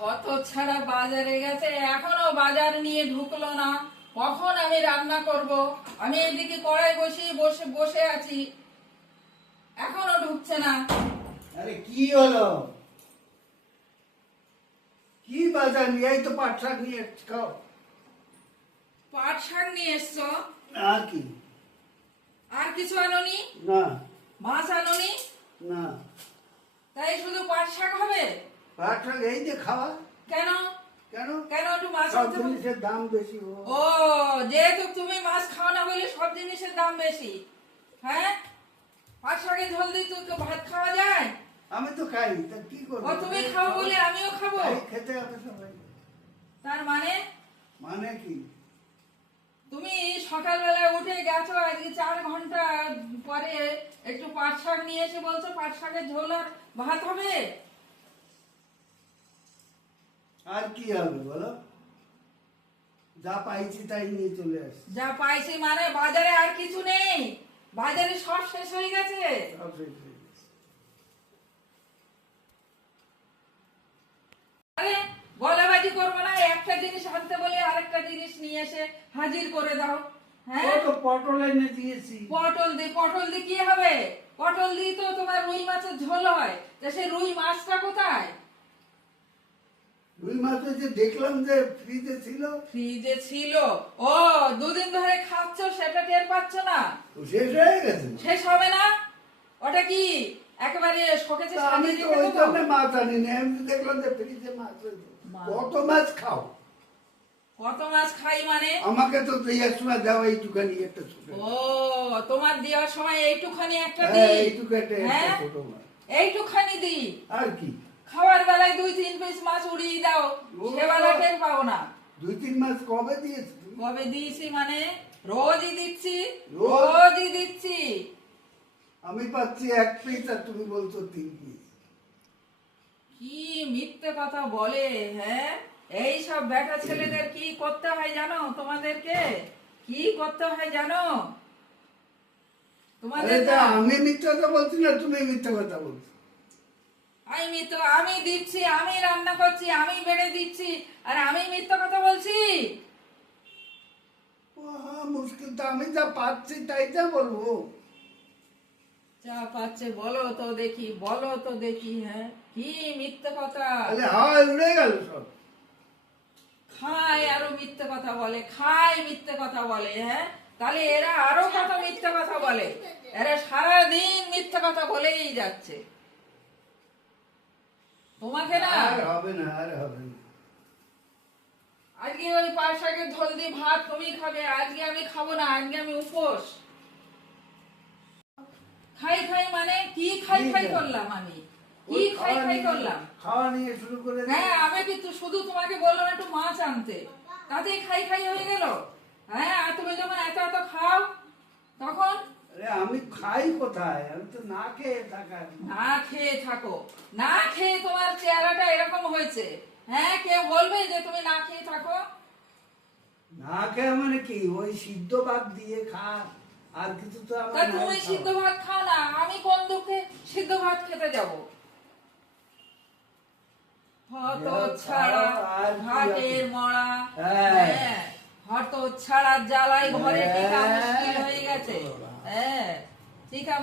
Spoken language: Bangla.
হতচ্ছাড়া বাজারে গেছে, এখনো বাজার নিয়ে ঢুকলো না। কখন আমি রান্না করব? আমি এদিকে কড়াই বসিয়ে বসে বসে আছি, এখনো ঢুকছে না। আরে কি হলো? কি বাজার নিয়ে? এই তো পাট শাক নিয়ে খাও। পাট শাক নিয়ে এসছো? আর কি? আর কিছু আনোনি? না মাছ আনোনি? না, তাই শুধু পাট শাক হবে? পাট শাক এই যে খাওয়া। কেন কেন? কেন একটু মাছ সব আনতে বল- জিনিসের দাম বেশি। ও, যেহেতু তুমি মাছ খাও না বলে সব জিনিসের দাম বেশি। হ্যাঁ, পাট শাকের ঝোল দিয়ে তো ভাত খাওয়া যায়? আমি তো খাই, তা কি করবো? ও, তুমি খাও বলে আমিও খাবো? এই খেতে হবে সবাই। তার মানে মানে কি? তুমি সকালবেলায় উঠে গেছো, আজকে 4 ঘন্টা পরে একটু পাট শাক নিয়ে এসে বলছো পাট শাকের ঝোল আর ভাত হবে? আর কি হবে বলো? যা পাইছি তাই নিয়ে চলে আসছি। যা পাইছি মানে বাজারে আর কিছু নেই? বাজারে সব শেষ হয়ে গেছে? সব শেষ হয়ে গেছে। আরে গলাবাজি করবো না, একটা জিনিস আনতে বলে আরেকটা জিনিস নিয়ে এসে হাজির করে দাও। হ্যাঁ, ও তো পটল এনে দিয়েছি। পটল দিয়ে কি হবে? পটল দিয়ে তো তোমার রুই মাছের ঝোল হয়, তা সেই রুই মাছটা কোথায়? রুই মাছ যে দেখলাম যে ফ্রিজে ছিল। ফ্রিজে ছিল? ও, দুদিন ধরে খাচ্ছ সেটা টের পাচ্ছ না? ও শেষ হয়ে গেছে। শেষ হবে না? ওটা কি একেবারে শোকেজে তা আমি সাজিয়ে তো রেখে ওই দেবো? জন্য মাছ আনিনি, আমি তো দেখলাম যে ফ্রিজে মাছ রয়েছে। মাছ। কত মাছ খাও? কত মাছ খাই মানে? আমাকে তো দেওয়ার সময় দেওয়া এইটুখানি একটা ছোট। ও, তোমার দেওয়ার সময় এইটুখানি একটা হ্যাঁ, দিই? এইটুকু একটা হ্যাঁ, ছোট মাছ। এইটুখানি দিই? আর কি? খাওয়ার বেলায় 2-3 পিস মাছ উড়িয়ে দাও, ও। সেবেলা টের পাবো না। 2-3 মাস কবে দিয়েছি তুমি? কবে দিয়েছি মানে? রোজই দিচ্ছি, রোজ? রোজই দিচ্ছি। আমি পাচ্ছি 1 পিস আর তুমি বলছো 3 পিস। কি মিথ্যে কথা বলে! হ্যাঁ, এই সব বেটা ছেলেদের কি করতে হয় জানো? তোমাদেরকে কি করতে হয় জানো? আরে তোমাদের তা না- আমি মিথ্যা কথা বলছি না তুমি মিথ্যা কথা বলছো? আমি দিচ্ছি, আমি রান্না করছি, আমি বেড়ে দিচ্ছি, আর আমি মিথ্যা কথা বলছি? মুশকিল তো, আমি যা পাচ্ছি তাই যা বলবো। যা পাচ্ছে বলো তো দেখি, বলো তো দেখি। হ্যাঁ, কি মিথ্যে কথা! তাহলে হাওয়ায় উড়ে গেল সব। খায় আরো মিথ্যে কথা বলে, খায় মিথ্যে কথা বলে। হ্যাঁ, তাহলে এরা আরো কত মিথ্যে কথা বলে? এরা সারাদিন মিথ্যে কথা বলেই যাচ্ছে। তোমাকে না আর হবে না, আর হবে না। আজকে ওই পাট শাকের ঝোল দিয়ে ভাত তুমি খাবে, আজকে আমি খাবো না, আজকে আমি উপোস। খাই খাই মানে কি খাই খাই করলাম আমি? কি ওই খাই খাই নিয়ে- করলাম? খাওয়া নিয়ে শুরু করে দিলে। হ্যাঁ, আমি কিন্তু শুধু তোমাকে বললাম একটু মাছ আনতে, তাতেই খাই খাই হয়ে গেল। হ্যাঁ, আর তুমি যখন এত এত খাও তখন আরে আমি খাই কোথায়? আমি তো না খেয়ে থাকা। না খেয়ে থাকো, না খেয়ে তোমার চেহারাটা এরকম হয়েছে। হ্যাঁ, কেউ বলবে যে তুমি না খেয়ে থাকো? না খেয়ে মানে কি? ওই সিদ্ধ ভাত দিয়ে খা, আর কিছু তো তা আমার নাই তুমি খাওয়া। সিদ্ধ ভাত খাও না, আমি কোন দুঃখে সিদ্ধ ভাত খেতে যাব? হতচ্ছাড়া, আর কি ঘাটের আছে? মরা। হ্যাঁ। হ্যাঁ, হতচ্ছাড়ার জ্বালায় ঘরে টিকা হ্যাঁ। মুশকিল হয়ে গেছে। হ্যাঁ, টিকা